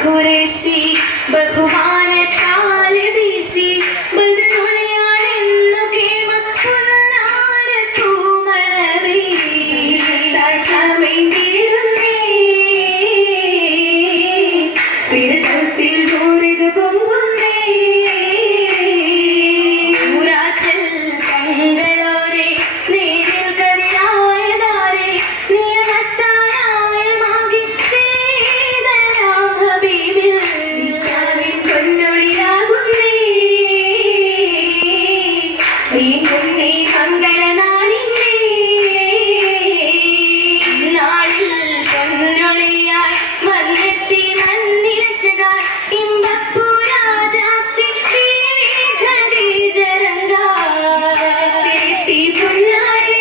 ഖുറൈശി ബഹുമാനത്താൽ വീശി ബദലുളിയാണെന്നു കേമ പുന്നാര തൂമണവേ താഴ്ചമേന്തിടുന്നേ ഫിർദൗസിൽ നൂറിത് പൊങ്ങുന്നേ ഊരാച്ചൽ കങ്ങളോരെ നേരിൽ കതിരായതാരെ നിയമത്താനായ മാകി സീതരാം ഹബീബിൽ പൊന്നൊളിയാകുന്നേ വീങ്ങുന്നേ മംഗളനാളിന്നേ നാളിൽ പൊന്നൊളിയായി വന്നെത്തി മന്നിരശകാർ ഇമ്പപ്പൂരാജാത്തി ഖദീജരംഗാ തിരുത്തി പൊന്നാരേ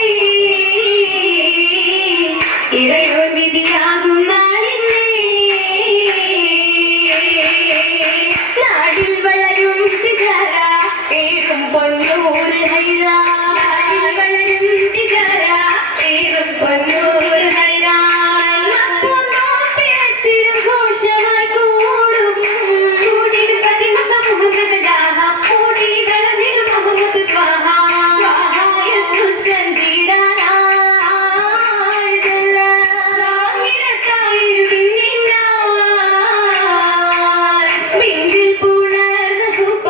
ഇറയോർ വിധിയാകും നാളിന്നേ നാളിൽ വളരും തിജാര ഏറും പൊന്നൂർ ഹൈറ വളരും തിജാര ഏറും പൊന്നൂർ ഹൈറ പിഴത്തിരും ഘോഷമായി കൂടും കൂടിട് പതിമക്ക മുഹമ്മദ് ജാഹ കൂടി വളർന്നിരും മുഹമ്മദ് ത്വാഹ ത്വാഹയത്തു സന്ധിടാനായതല്ല ായിരം പിന്നിന്നാൾ ബിന്ദിൽ പുണർന്ന ഹുബ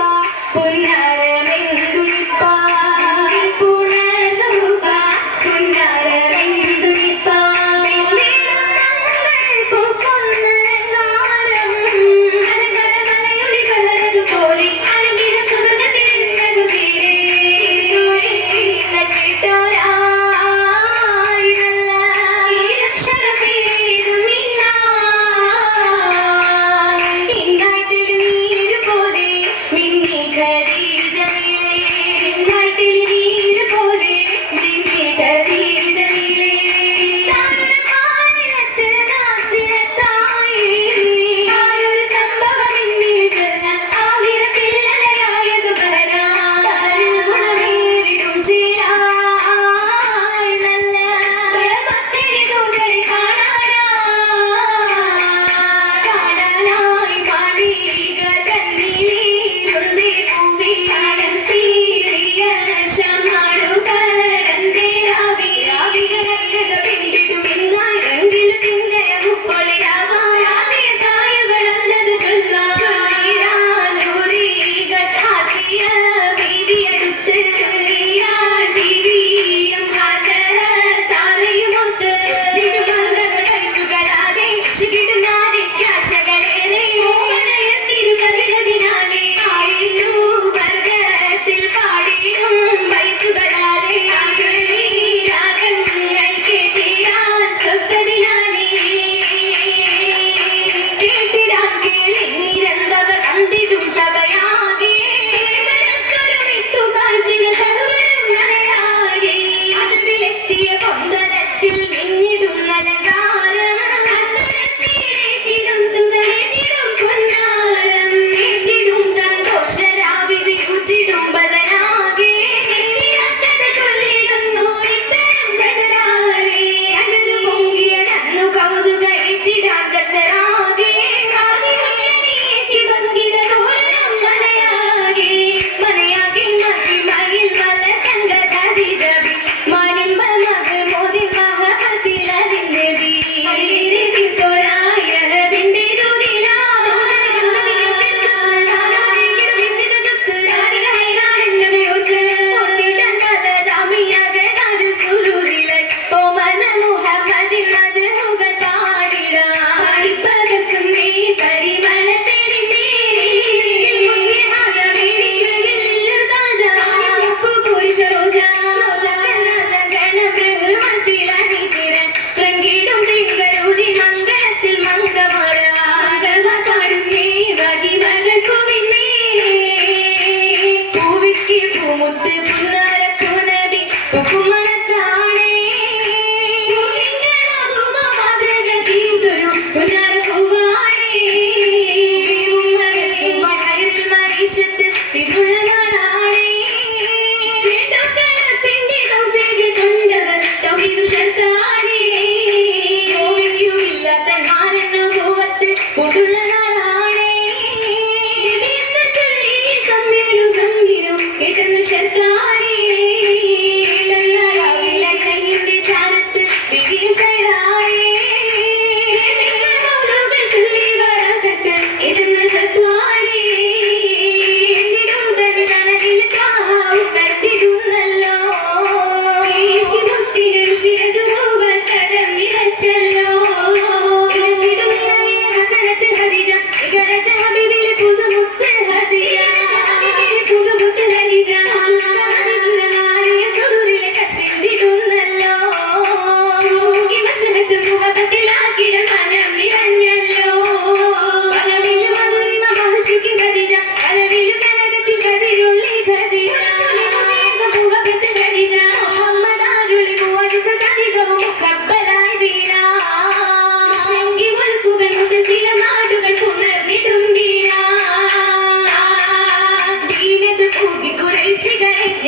പുന്നാരമെന്തുരിപ്പ പുണർന്ന ഹുബ പുന്നാരമെന്തുരിപ്പ ബിന്ദിലും മംഗൾ പൂക്കുന്നലങ്കാരം അലങ്കരമലയൊളി പലരതുപോലെ അഴകിയ സുവർഗത്തിൽ ഇന്നതു തീരെ കേട്ടോരായിരല്ല ഈരക്ഷരപേരും ഇന്നാട്ടിൽ നീര് പോലെ മിന്നി ഖദീജയിലെ ഇന്നാട്ടിൽ നീര് പോലെ മിന്നി ഖദീജയിലെ താരമാനിലത്ത് നാസിലത്തായി ആയൊരു സംഭവം എന്നിൽ ചൊല്ലാൻ ആതിരത്തില്ലലയായതു ബഹരാൻ ഗുണമേറിടും ചേരായി നല്ല പത്തിരി തൂതരെ കാണാനായി മാളിക തന്നിലീരുന്നേ പൂവി കാലം സീറിയ ശമാടു കടന്തേ രാവികരക്കത പിന്നിട്ടു പിന്നായി രംഗിൽ തിന്നയ മുപ്പൊളിയാവായ വളർന്നത് ചൊല്ലാനൂറികൾ ആസിയ ബീവിയടുത്ത് ചൊല്ലിയാൾ ബീവിയും ഹാജറ സാലയുമൊത്ത് തിരുമംഗകൾ കൈത്തുകളാതെ ശികിടുന്നാതെ ആശകളേറെ തിരുകതിരതിനാലെ ആയുസു വർഗത്തിൽ പാടിടും വൈത്തുകളാലെ രാഗങ്ങൾ കേട്ടിടാൻ സ്വപ്നതിനാലെ കേട്ടിടാൻ കേളി നിരന്തവർ അന്തിടും സഭയാകെ ൊരുമിട്ടു കാഴ്ചകൾ സർവരും നനയാകെ അതിലെത്തിയ കൊന്തലത്തിൽ നിന്നിടും അലങ്കാരം അത്തരത്തിലേറ്റിടും സുതരേറ്റിടും പൊന്നാരം ഏറ്റിടും സന്തോഷരാവിധി ഉറ്റിടും ബദനാകെ ചൊല്ലിടുന്നു ഇത്തരം ബദരാരെ അതിനു പൊങ്കിയതന്നു കൗതുക ഏറ്റിടാൻ ഗസരാകെ ഭംഗിത തോരണം മനയാകെ മനയാകെ മഹിമയിൽ മലകണ്ട ഖദീജബി മാനിമ്പ മഹമൂദിൻ മഹബത്തിൽ അതിന്റെ ബി തോരായതിന്റെ ദൂതിലാ മുഹമ്മദിൻ മദ്ഹുകൾ പാടിടാ പാടിപ്പകർക്കുന്നേ പരിമളത്തെരിമേ മംഗളത്തിൽ മംഗമറ പാടുന്നേ വകിമകൾ പൂവിന്മേ പൂവിക്ക് പൂമുത്ത് പുന്നാരപ്പൂ നബി പൂക്കുമനസാണേ തിരുള്ള നാളാണേ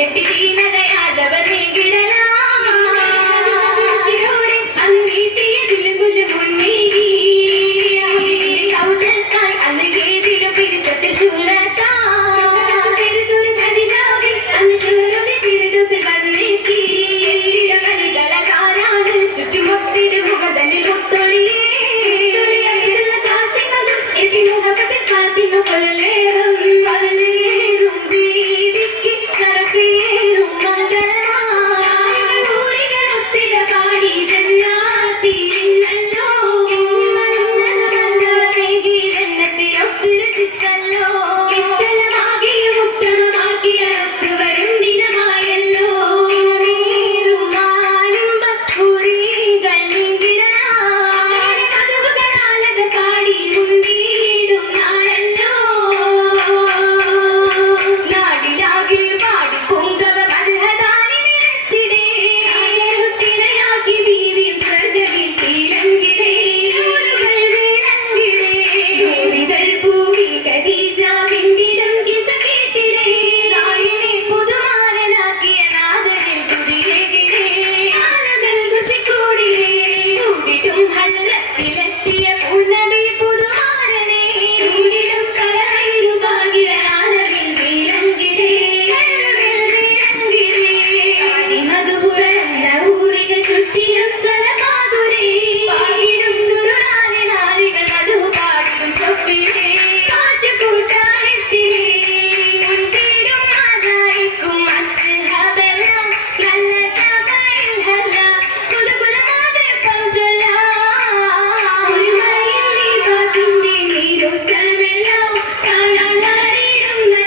കെട്ടി ദീന